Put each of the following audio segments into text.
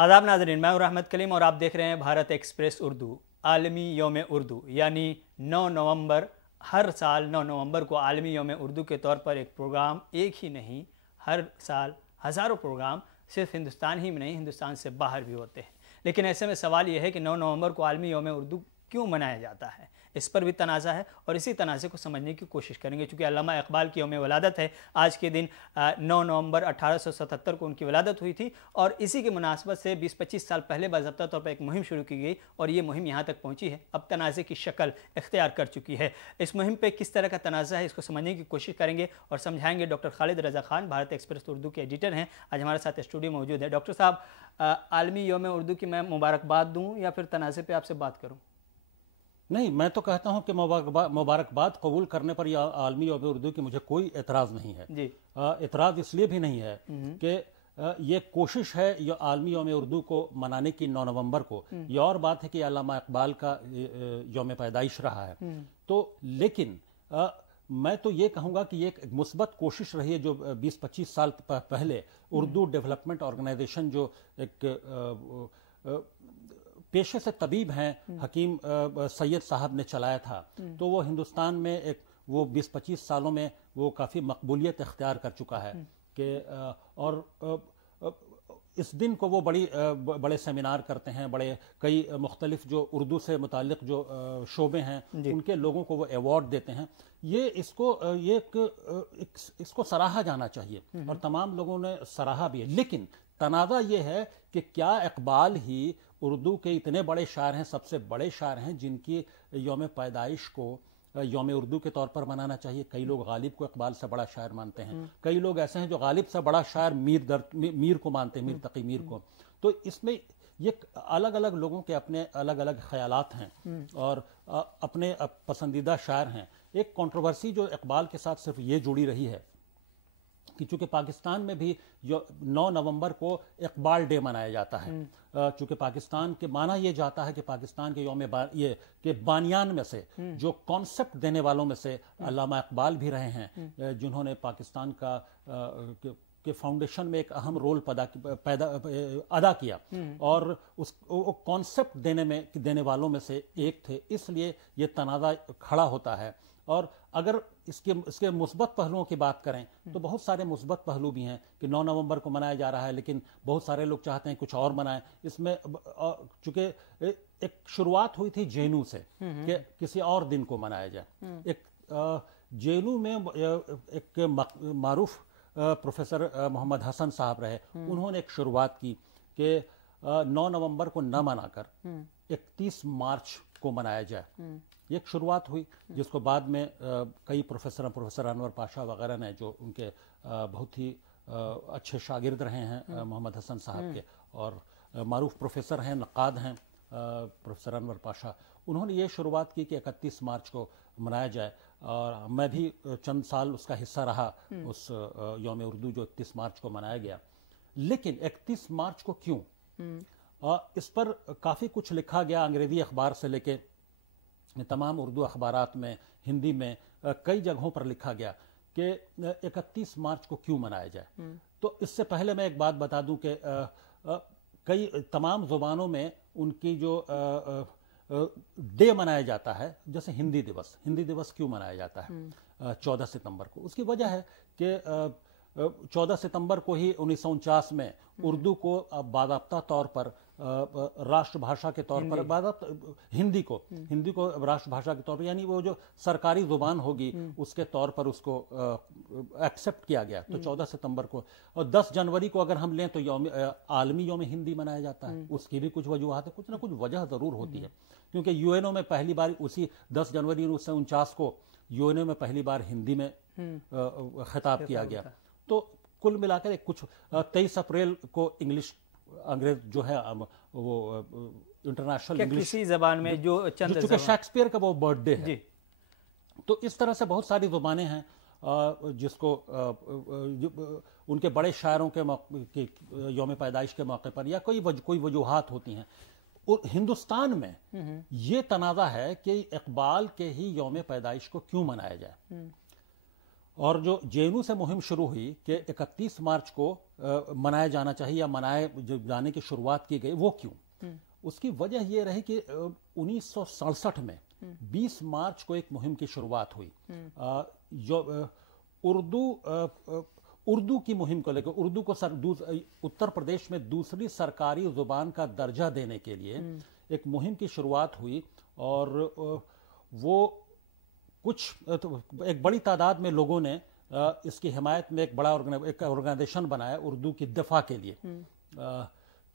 आदाब नाज़रीन, मैं हूं रहमत कलीम और आप देख रहे हैं भारत एक्सप्रेस उर्दू। आलमी यौम उर्दू यानी 9 नवंबर, हर साल 9 नवंबर को आलमी यौम उर्दू के तौर पर एक प्रोग्राम, एक ही नहीं हर साल हज़ारों प्रोग्राम सिर्फ हिंदुस्तान ही में नहीं, हिंदुस्तान से बाहर भी होते हैं। लेकिन ऐसे में सवाल यह है कि 9 नवंबर को आलमी यौम उर्दू क्यों मनाया जाता है, इस पर भी तनाज़ा है और इसी तनाज़े को समझने की कोशिश करेंगे। चूँकि अल्लामा इकबाल की यौम वलादत है आज के दिन, 9 नवंबर 1877 को उनकी वलादत हुई थी और इसी की मुनासबत से 20-25 साल पहले बाज़ाब्ता तौर पर एक मुहिम शुरू की गई और ये मुहिम यहाँ तक पहुँची है, अब तनाज़े की शक्ल इख्तियार कर चुकी है। इस मुहिम पर किस तरह का तनाज़ा है, इसको समझने की कोशिश करेंगे और समझाएंगे डॉक्टर खालिद रज़ा खान, भारत एक्सप्रेस उर्दू के एडिटर हैं, आज हमारे साथ स्टूडियो मौजूद है। डॉक्टर साहब, आलमी यौम उर्दू की मैं मुबारकबाद दूँ या फिर तनाज़े पर आपसे बात करूँ? नहीं, मैं तो कहता हूं कि मुबारकबाद कबूल करने पर या आलमी यौम उर्दू की मुझे कोई एतराज़ नहीं है जी। एतराज़ इसलिए भी नहीं है कि ये कोशिश है ये आलमी यौम उर्दू को मनाने की 9 नवंबर को। ये और बात है कि अल्लामा इकबाल का यौम पैदाइश रहा है, तो लेकिन मैं तो ये कहूँगा कि ये एक मुस्बत कोशिश रही है जो 20-25 साल पहले उर्दू डेवलपमेंट ऑर्गेनाइजेशन, जो एक पेशे से तबीब हैं, हकीम सैयद साहब ने चलाया था, तो वो हिंदुस्तान में एक वो 20-25 सालों में वो काफ़ी मकबूलियत इख्तियार कर चुका है कि और इस दिन को वो बड़े सेमिनार करते हैं, बड़े कई मुख्तलिफ जो उर्दू से मुताल्लिक़ जो शोबे हैं उनके लोगों को वो अवार्ड देते हैं। ये इसको सराहा जाना चाहिए और तमाम लोगों ने सराहा भी है। लेकिन तनाज़ा ये है कि क्या इकबाल ही उर्दू के इतने बड़े शायर हैं, सबसे बड़े शायर हैं, जिनकी यौम पैदाइश को यौम उर्दू के तौर पर मनाना चाहिए? कई लोग गालिब को इकबाल से बड़ा शायर मानते हैं, कई लोग ऐसे हैं जो गालिब से बड़ा शायर मीर को मानते हैं, मीर तकी मीर को। तो इसमें ये अलग अलग लोगों के अपने अलग अलग ख्यालात हैं और अपने पसंदीदा शायर हैं। एक कंट्रोवर्सी जो इकबाल के साथ सिर्फ ये जुड़ी रही है कि चूंकि पाकिस्तान में भी 9 नवंबर को इकबाल डे मनाया जाता है, चूंकि पाकिस्तान के माना यह जाता है कि पाकिस्तान के ये के बानियान में से, जो कॉन्सेप्ट देने वालों में से अल्लामा इकबाल भी रहे हैं, जिन्होंने पाकिस्तान के फाउंडेशन में एक अहम रोल अदा किया और उस कॉन्सेप्ट देने वालों में से एक थे। इसलिए ये तनाज़ा खड़ा होता है। और अगर इसके मुस्बत पहलुओं की बात करें तो बहुत सारे मुस्बत पहलू भी हैं कि 9 नवंबर को मनाया जा रहा है, लेकिन बहुत सारे लोग चाहते हैं कुछ और मनाएं। इसमें चूंकि एक शुरुआत हुई थी जेनू से कि किसी और दिन को मनाया जाए। एक जेनू में एक मारूफ प्रोफेसर मोहम्मद हसन साहब रहे, उन्होंने एक शुरुआत की कि 9 नवंबर को न मनाकर 31 मार्च को मनाया जाए। ये एक शुरुआत हुई, जिसको बाद में कई प्रोफेसर अनवर पाशा वगैरह ने, जो उनके बहुत ही अच्छे शागिर्द रहे हैं मोहम्मद हसन साहब के और मारूफ प्रोफेसर हैं, नक़ाद हैं प्रोफेसर अनवर पाशा, उन्होंने ये शुरुआत की कि 31 मार्च को मनाया जाए। और मैं भी चंद साल उसका हिस्सा रहा, उस यौम उर्दू जो 31 मार्च को मनाया गया। लेकिन 31 मार्च को क्यों, इस पर काफ़ी कुछ लिखा गया, अंग्रेज़ी अखबार से लेके तमाम उर्दू अखबारात में, हिंदी में कई जगहों पर लिखा गया कि 31 मार्च को क्यों मनाया जाए। तो इससे पहले मैं एक बात बता दूं कि कई तमाम ज़ुबानों में उनकी जो डे मनाया जाता है, जैसे हिंदी दिवस क्यों मनाया जाता है 14 सितंबर को? उसकी वजह है कि 14 सितंबर को ही 1949 में उर्दू को बाज़ाब्ता तौर पर राष्ट्रभाषा के तौर पर हिंदी को राष्ट्रभाषा के तौर पर, यानी वो जो सरकारी जुबान होगी उसके तौर पर उसको एक्सेप्ट किया गया। तो 14 सितंबर को, और 10 जनवरी को अगर हम लें तो आलमी यौम हिंदी मनाया जाता है। उसकी भी कुछ वजूहात है, कुछ ना कुछ वजह ज़रूर होती है, क्योंकि यूएनओ में पहली बार उसी 10 जनवरी 1949 को यूएनओ में पहली बार हिंदी में खिताब किया गया। तो कुल मिलाकर कुछ 23 अप्रैल को अंग्रेज जो है वो इंटरनेशनल इंग्लिश जबान में जो चूंकि शेक्सपियर का वो बर्थडे है, तो इस तरह से बहुत सारी जुबानें हैं जिसको उनके बड़े शायरों के यौम पैदाइश के मौके पर या कोई वजूहात होती हैं। और हिंदुस्तान में ये तनाज़ा है कि इकबाल के ही यौम पैदाइश को क्यों मनाया जाए। اور جو JNU سے مہم شروع ہوئی کہ 31 مارچ کو منایا جانا چاہیے یا منائے جانے کی شروعات کی گئی، وہ کیوں؟ اس کی وجہ یہ رہی کہ 1967 میں 20 مارچ کو ایک مہم کی شروعات ہوئی جو اردو کی مہم کو لے کر، اردو کو اتر پردیش میں دوسری سرکاری زبان کا درجہ دینے کے لیے ایک مہم کی شروعات ہوئی، اور وہ ایک بڑی تعداد میں لوگوں نے اس کی حمایت میں ایک بڑا آرگنائزیشن بنایا اردو کی دفاع کے لیے۔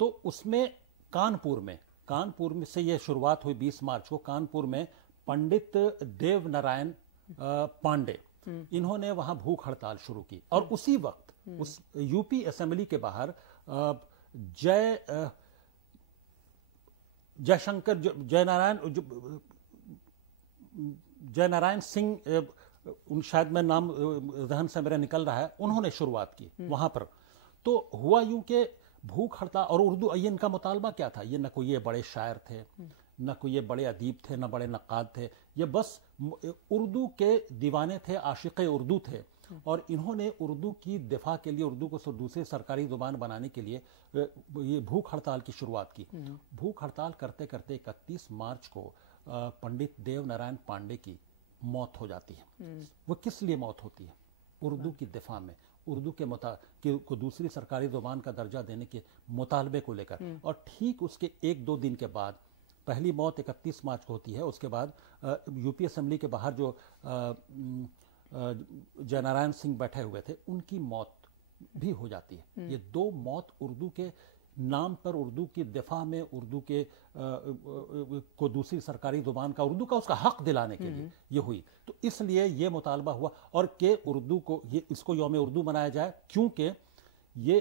تو اس میں کانپور میں سے یہ شروعات ہوئی 20 مارچ کو۔ کانپور میں پنڈت دیو نارائن پانڈے، انہوں نے وہاں بھوک ہڑتال شروع کی، اور اسی وقت اس UP اسمبلی کے باہر جے نارائن سنگھ، شاید میں نام ذہن سے میرے نکل رہا ہے، انہوں نے شروعات کی وہاں پر۔ تو ہوا یوں کہ بھوک ہڑتال، اور اردو، یہ ان کا مطالبہ کیا تھا؟ یہ نہ کوئی یہ بڑے شاعر تھے، نہ کوئی یہ بڑے ادیب تھے، نہ بڑے نقاد تھے، یہ بس اردو کے دیوانے تھے، عاشق اردو تھے، اور انہوں نے اردو کی دفاع کے لیے، اردو کو دوسری سرکاری زبان بنانے کے لیے یہ بھوک ہڑتال کی شروعات کی۔ بھوک ہڑتال کرتے کرتے 31 مارچ کو پنڈت دیو نارائن پانڈے کی موت ہو جاتی ہے۔ وہ کس لیے موت ہوتی ہے؟ اردو کی دفاع میں، اردو کو دوسری سرکاری زبان کا درجہ دینے کے مطالبے کو لے کر۔ اور ٹھیک اس کے 1-2 دن کے بعد، پہلی موت 31 مارچ کو ہوتی ہے، اس کے بعد UP اسمبلی کے باہر جو جے نارائن سنگھ بیٹھے ہوئے تھے، ان کی موت بھی ہو جاتی ہے۔ یہ 2 موت اردو کے نام پر، اردو کی دفاع میں، اردو کو دوسری سرکاری زبان کا، اردو کا اس کا حق دلانے کے لیے یہ ہوئی۔ تو اس لیے یہ مطالبہ ہوا، اور کہ اردو کو، اس کو یوم اردو منایا جائے، کیونکہ یہ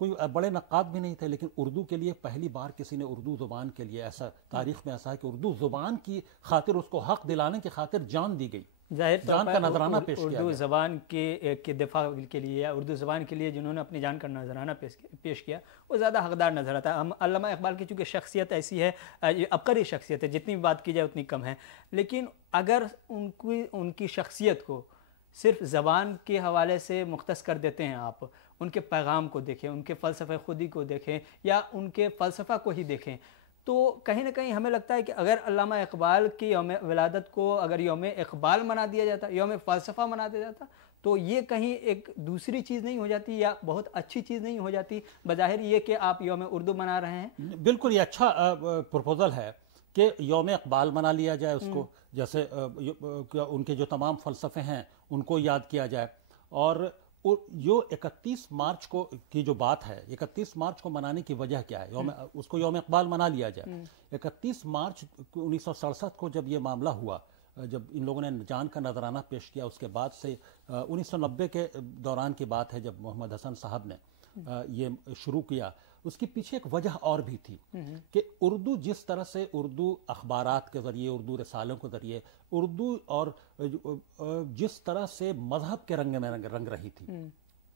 کوئی بڑے نقاد بھی نہیں تھے، لیکن اردو کے لیے پہلی بار کسی نے اردو زبان کے لیے، ایسا تاریخ میں ایسا ہے کہ اردو زبان کی خاطر، اس کو حق دلانے کی خاطر جان دی گئی، ظاہر جان کا نذرانہ پیش کیا گیا۔ اردو زبان کے دفاع کے لیے، یا اردو زبان کے لیے جنہوں نے اپنی جان کا نذرانہ پیش کیا، وہ زیادہ حقدار نظر آتا ہے۔ علامہ اقبال کی چونکہ شخصیت ایسی ہے، عبقری شخصیت ہے، جتنی بھی بات کی جائے اتنی کم ہے، لیکن اگر ان کی شخصیت کو صرف زبان کے حوالے سے مختص کر دیتے ہیں آپ، ان کے پیغام کو دیکھیں، ان کے فلسفہ خودی کو دیکھیں، یا ان کے فلسفہ کو ہی دیکھیں، تو کہیں نہ کہیں ہمیں لگتا ہے کہ اگر علامہ اقبال کی یوم ولادت کو اگر یوم اقبال منا دیا جاتا، یوم فلسفہ منا دیا جاتا، تو یہ کہیں ایک دوسری چیز نہیں ہو جاتی، یا بہت اچھی چیز نہیں ہو جاتی، بظاہر یہ کہ آپ یوم اردو منا رہے ہیں۔ بالکل، یہ اچھا پروپوزل ہے کہ یوم اقبال منا لیا جائے اس کو، جیسے ان کے جو تمام فلسفے ہیں ان کو یاد کیا جائے، اور جو 31 مارچ کو کی جو بات ہے، 31 مارچ کو منانے کی وجہ کیا ہے؟ اس کو یوم اقبال منا لیا جائے۔ 31 مارچ 1967 کو جب یہ معاملہ ہوا، جب ان لوگوں نے جان کا نذرانہ پیش کیا، اس کے بعد سے 1990 کے دوران کی بات ہے، جب محمد حسن صاحب نے یہ شروع کیا، اس کے پیچھے ایک وجہ اور بھی تھی کہ اردو جس طرح سے، اردو اخبارات کے ذریعے، اردو رسالوں کے ذریعے، اردو اور جس طرح سے مذہب کے رنگ میں رنگ رہی تھی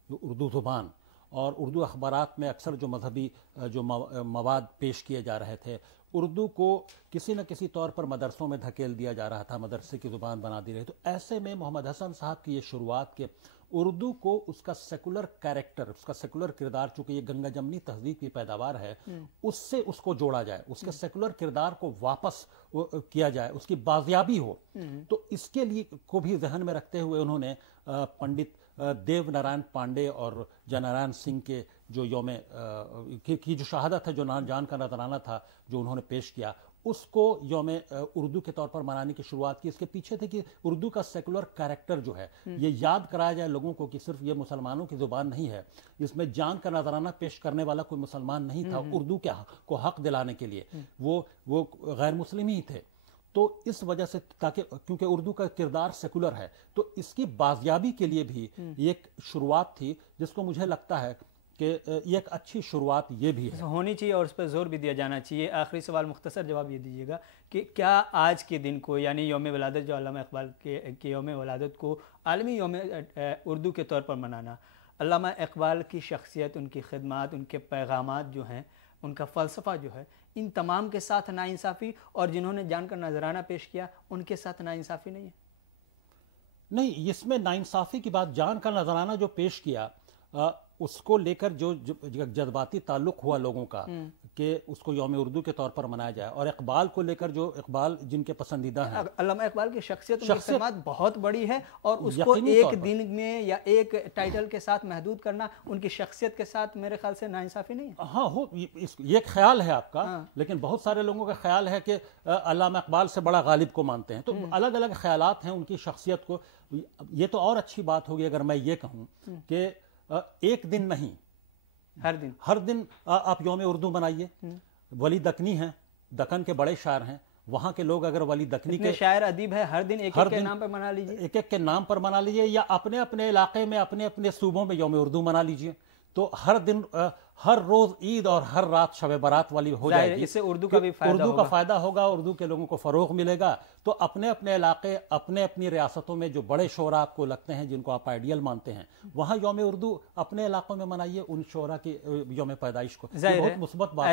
اردو زبان، اور اردو اخبارات میں اکثر جو مذہبی جو مواد پیش کیے جا رہے تھے، اردو کو کسی نہ کسی طور پر مدرسوں میں دھکیل دیا جا رہا تھا، مدرسے کی زبان بنا دی رہی۔ تو ایسے میں محمد حسن صاحب کی یہ شروعات کے اردو کو اس کا سیکولر کیریکٹر، اس کا سیکولر کردار، چونکہ یہ گنگا جمنی تہذیب کی پیداوار ہے، اس سے اس کو جوڑا جائے، اس کے سیکولر کردار کو واپس کیا جائے، اس کی بازیابی ہو۔ تو اس کے لیے کو بھی ذہن میں رکھتے ہوئے انہوں نے پنڈت دیو نارائن پانڈے اور جے نارائن سنگھ کے جو یوم کی جو شہادت ہے، جو جان کا نذرانہ تھا جو انہوں نے پیش کیا، اس کو یوم اردو کے طور پر منانے کی شروعات کی۔ اس کے پیچھے تھے کہ اردو کا سیکولر کیریکٹر جو ہے، یہ یاد کرایا جائے لوگوں کو کہ صرف یہ مسلمانوں کی زبان نہیں ہے، اس میں جان کا نذرانہ پیش کرنے والا کوئی مسلمان نہیں تھا، اردو کو حق دلانے کے لیے وہ غیر مسلم ہی تھے۔ تو اس وجہ سے، تاکہ کیونکہ اردو کا کردار سیکولر ہے، تو اس کی بازیابی کے لیے بھی یہ ایک شروعات تھی، جس کو مجھے لگتا ہے کہ یہ ایک اچھی شروعات یہ بھی ہے، ہونی چاہیے، اور اس پہ زور بھی دیا جانا چاہیے۔ آخری سوال، مختصر جواب یہ دیجیے گا کہ کیا آج کے دن کو، یعنی یوم ولادت، جو علامہ اقبال کے یوم ولادت کو عالمی یوم اردو کے طور پر منانا، علامہ اقبال کی شخصیت، ان کی خدمات، ان کے پیغامات جو ہیں، ان کا فلسفہ جو ہے، ان تمام کے ساتھ ناانصافی، اور جنہوں نے جان کا نذرانہ پیش کیا ان کے ساتھ ناانصافی نہیں ہے؟ नहीं, इसमें नाइंसाफी की बात, जान का नजराना जो पेश किया उसको लेकर जो जज्बाती ताल्लुक हुआ लोगों का कि उसको यौम उर्दू के तौर पर मनाया जाए, और इकबाल को लेकर जो इकबाल जिनके पसंदीदा हैं, अल्लामा इकबाल की शख्सियत बहुत बड़ी है, और उसको एक दिन में या एक टाइटल के साथ महदूद करना उनकी शख्सियत के साथ मेरे ख्याल से नाइंसाफी नहीं है। हाँ, हो ये ख्याल है आपका। हाँ। लेकिन बहुत सारे लोगों का ख्याल है कि अल्लामा इकबाल से बड़ा गालिब को मानते हैं, तो अलग अलग ख्यालात हैं उनकी शख्सियत को। ये तो और अच्छी बात होगी अगर मैं ये कहूँ कि एक दिन नहीं, हर दिन आप यौम उर्दू मनाइए। वली दकनी हैं, दक्कन के बड़े शायर हैं, वहां के लोग अगर वली दकनी के शायर अदीब है, हर दिन एक के नाम पर मना लीजिए, एक के नाम पर मना लीजिए, या अपने अपने इलाके में अपने अपने सूबों में यौम उर्दू मना लीजिए, तो हर दिन हर रोज ईद और हर रात शब बारात वाली हो जाएगी। इससे उर्दू का भी फायदा होगा, उर्दू के लोगों को फरोग मिलेगा। तो अपने अपने इलाके, अपने अपनी रियासतों में जो बड़े शोरा आपको लगते हैं, जिनको आप आइडियल मानते हैं, वहां यौम उर्दू अपने इलाकों में मनाइए, उन शोरा की यौम पैदाइश को। बहुत मुस्बत बात।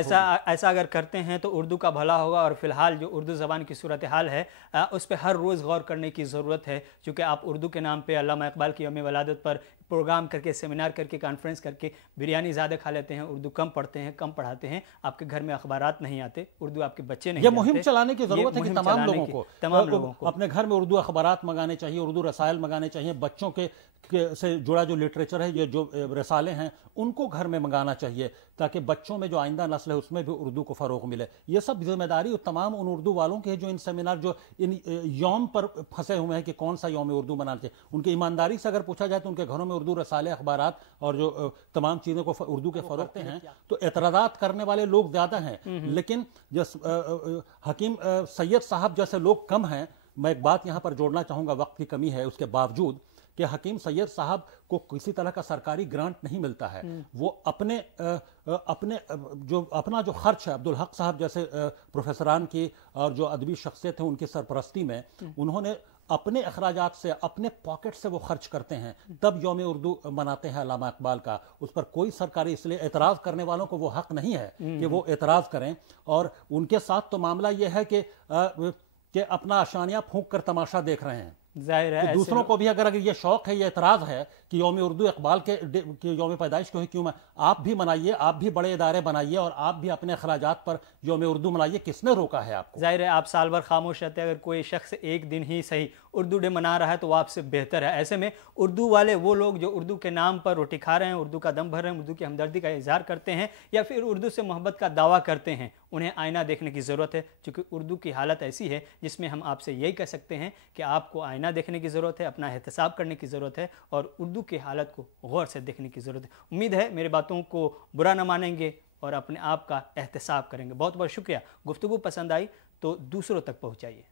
ऐसा अगर करते हैं तो उर्दू का भला होगा। और फिलहाल जो उर्दू ज़बान की सूरत हाल है उस पर हर रोज़ गौर करने की ज़रूरत है, क्योंकि आप उर्दू के नाम पर अल्लामा इकबाल की यौम वलादत पर प्रोग्राम करके, सेमिनार करके, कॉन्फ्रेंस करके बिरयानी ज़्यादा खा लेते हैं, उर्दू कम पढ़ते हैं, कम पढ़ाते हैं, आपके घर में अखबारात नहीं आते, उर्दू आपके बच्चे नहीं। ये मुहिम चलाने की जरूरत है कि तमाम लोगों को अपने घर में उर्दू अखबारात मंगाने चाहिए, उर्दू रसायल मंगाने चाहिए। बच्चों के से जुड़ा जो लिटरेचर है, ये जो रसाले हैं, उनको घर में मंगाना चाहिए, ताकि बच्चों में जो आइंदा नस्ल है उसमें भी उर्दू को फरोग मिले। ये सब जिम्मेदारी तमाम उन उर्दू वालों की है जो इन सेमिनार, जो इन यौम पर फंसे हुए हैं कि कौन सा यौम उर्दू मनाना चाहिए। उनकी ईमानदारी से अगर पूछा जाए तो उनके घरों में उर्दू रसाले, अखबारात और जो तमाम चीज़ों को उर्दू के फरोगते हैं, तो एतराज़ात करने वाले लोग ज़्यादा हैं, लेकिन हकीम सैयद साहब जैसे लोग कम हैं। मैं एक बात यहाँ पर जोड़ना चाहूँगा, वक्त की कमी है उसके बावजूद, कि हकीम सैयद साहब को किसी तरह का सरकारी ग्रांट नहीं मिलता है। वो अपने अपना जो खर्च है, अब्दुल हक साहब जैसे प्रोफेसरान की और जो अदबी शख्सियत है उनकी सरपरस्ती में, उन्होंने अपने अखराजात से, अपने पॉकेट से वो खर्च करते हैं, तब यौम उर्दू मनाते हैं अल्लामा इकबाल का। उस पर कोई सरकारी, इसलिए एतराज़ करने वालों को वो हक नहीं है कि वो एतराज़ करें। और उनके साथ तो मामला ये है कि अपना आशानियाँ फूंक कर तमाशा देख रहे हैं। जाहिर है दूसरों को भी अगर ये शौक है, ये एतराज़ है कि यौम उर्दू इकबाल के यौम पैदाइश क्यों आप भी मनाइए, आप भी बड़े इदारे बनाइए और आप भी अपने अखराजात पर यौम उर्दू मनाइए। किसने रोका है आपको? जाहिर है आप साल भर खामोश रहते हैं, अगर कोई शख्स एक दिन ही सही उर्दू डे मना रहा है तो वो आपसे बेहतर है। ऐसे में उर्दू वाले वो लोग जो उर्दू के नाम पर रोटी खा रहे हैं, उर्दू का दम भर रहे हैं, उर्दू की हमदर्दी का इजहार करते हैं या फिर उर्दू से मोहब्बत का दावा करते हैं, उन्हें आईना देखने की ज़रूरत है। क्योंकि उर्दू की हालत ऐसी है जिसमें हम आपसे यही कह सकते हैं कि आपको आईना देखने की ज़रूरत है, अपना एहतसाब करने की ज़रूरत है और उर्दू की हालत को गौर से देखने की ज़रूरत है। उम्मीद है मेरे बातों को बुरा न मानेंगे और अपने आप का एहतसाब करेंगे। बहुत बहुत शुक्रिया। गुफ्तगू पसंद आई तो दूसरों तक पहुँचाइए।